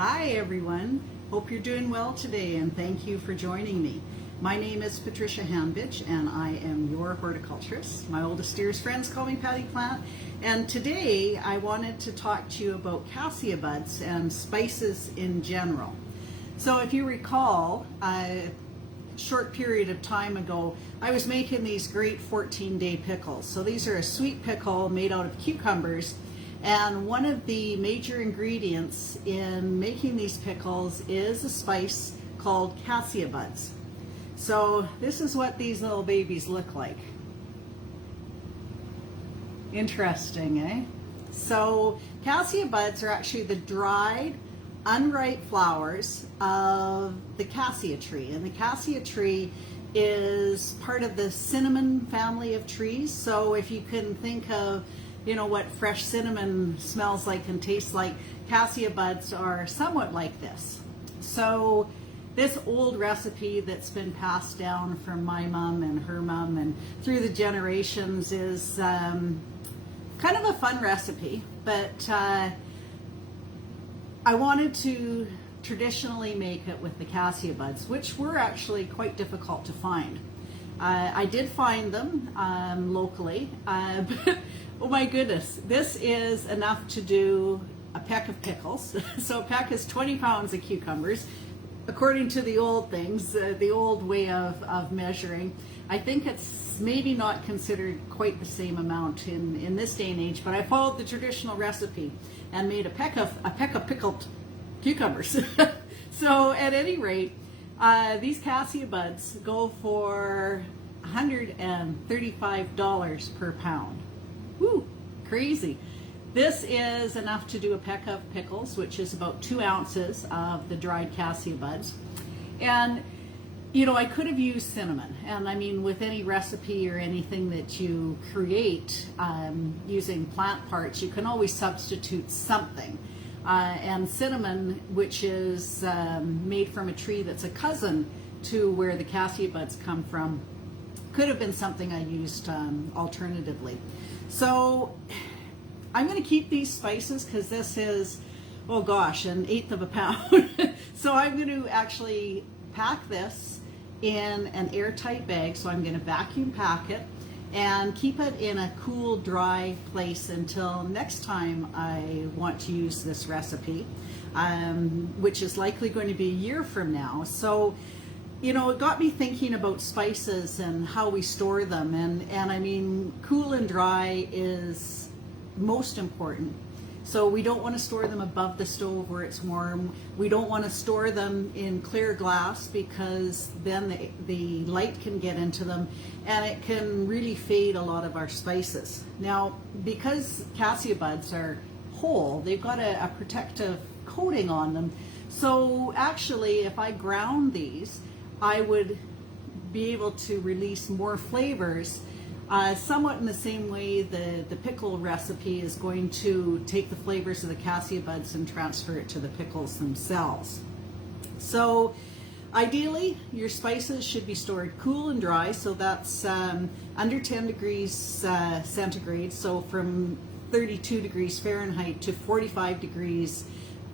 Hi everyone, hope you're doing well today and thank you for joining me. My name is Patricia Hanbich and I am your horticulturist. My oldest dearest friends call me Patty Plant, and today I wanted to talk to you about Cassia Buds and spices in general. So if you recall, a short period of time ago I was making these great 14-day pickles. So these are a sweet pickle made out of cucumbers. And one of the major ingredients in making these pickles is a spice called Cassia Buds. So this is what these little babies look like. Interesting, eh? So Cassia Buds are actually the dried, unripe flowers of the cassia tree. And the cassia tree is part of the cinnamon family of trees. So if you can think of what fresh cinnamon smells like and tastes like, cassia buds are somewhat like this. So this old recipe that's been passed down from my mom and her mom and through the generations is kind of a fun recipe, but I wanted to traditionally make it with the cassia buds, which were actually quite difficult to find. I did find them locally, but oh my goodness, this is enough to do a peck of pickles. So a peck is 20 pounds of cucumbers. According to the old things, the old way of measuring, I think it's maybe not considered quite the same amount in this day and age, but I followed the traditional recipe and made a peck of pickled cucumbers. So at any rate, these cassia buds go for $135 per pound. Woo, crazy. This is enough to do a peck of pickles, which is about 2 ounces of the dried cassia buds. And I could have used cinnamon, and I mean with any recipe or anything that you create using plant parts, you can always substitute something. And cinnamon, which is made from a tree that's a cousin to where the cassia buds come from, could have been something I used alternatively. So I'm going to keep these spices because this is, oh gosh, 1/8 of a pound. So I'm going to actually pack this in an airtight bag. So I'm going to vacuum pack it and keep it in a cool, dry place until next time I want to use this recipe, which is likely going to be a year from now. So it got me thinking about spices and how we store them, and I mean cool and dry is most important. So we don't want to store them above the stove where it's warm. We don't want to store them in clear glass because then the light can get into them and it can really fade a lot of our spices. Now, because cassia buds are whole, they've got a protective coating on them. So actually, if I ground these, I would be able to release more flavors, somewhat in the same way the pickle recipe is going to take the flavors of the cassia buds and transfer it to the pickles themselves. So ideally, your spices should be stored cool and dry, so that's under 10 degrees centigrade, so from 32 degrees Fahrenheit to 45 degrees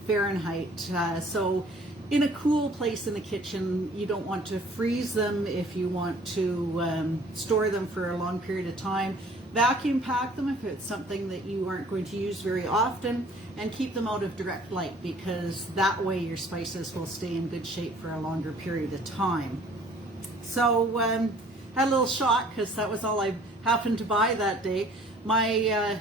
Fahrenheit. So in a cool place in the kitchen. You don't want to freeze them if you want to store them for a long period of time. Vacuum pack them if it's something that you aren't going to use very often, and keep them out of direct light because that way your spices will stay in good shape for a longer period of time. So had a little shock because that was all I happened to buy that day. My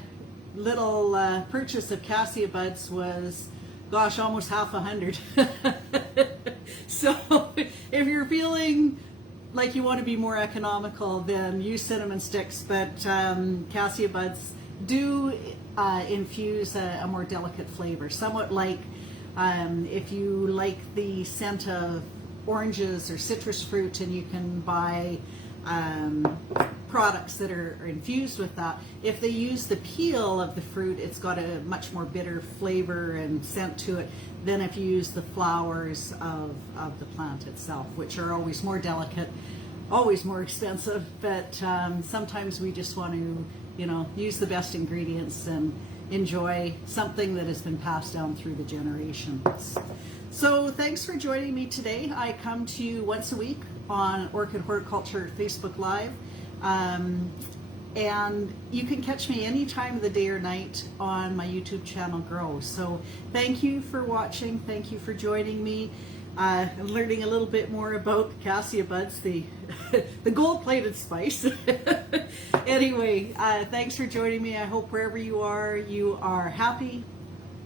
little purchase of cassia buds was, gosh, almost half 100. So if you're feeling like you want to be more economical, then use cinnamon sticks, but cassia buds do infuse a more delicate flavor, somewhat like if you like the scent of oranges or citrus fruit and you can buy products that are infused with that. If they use the peel of the fruit, it's got a much more bitter flavor and scent to it than if you use the flowers of the plant itself, which are always more delicate, always more expensive, but sometimes we just want to use the best ingredients and enjoy something that has been passed down through the generations. So thanks for joining me today. I come to you once a week on Orchid Horticulture Facebook Live. And you can catch me any time of the day or night on my YouTube channel, Grow. So thank you for watching. Thank you for joining me. I'm learning a little bit more about Cassia Buds, the gold-plated spice. Anyway, thanks for joining me. I hope wherever you are happy,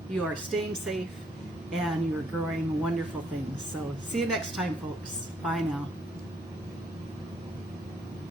you are staying safe, and you are growing wonderful things. So see you next time, folks. Bye now.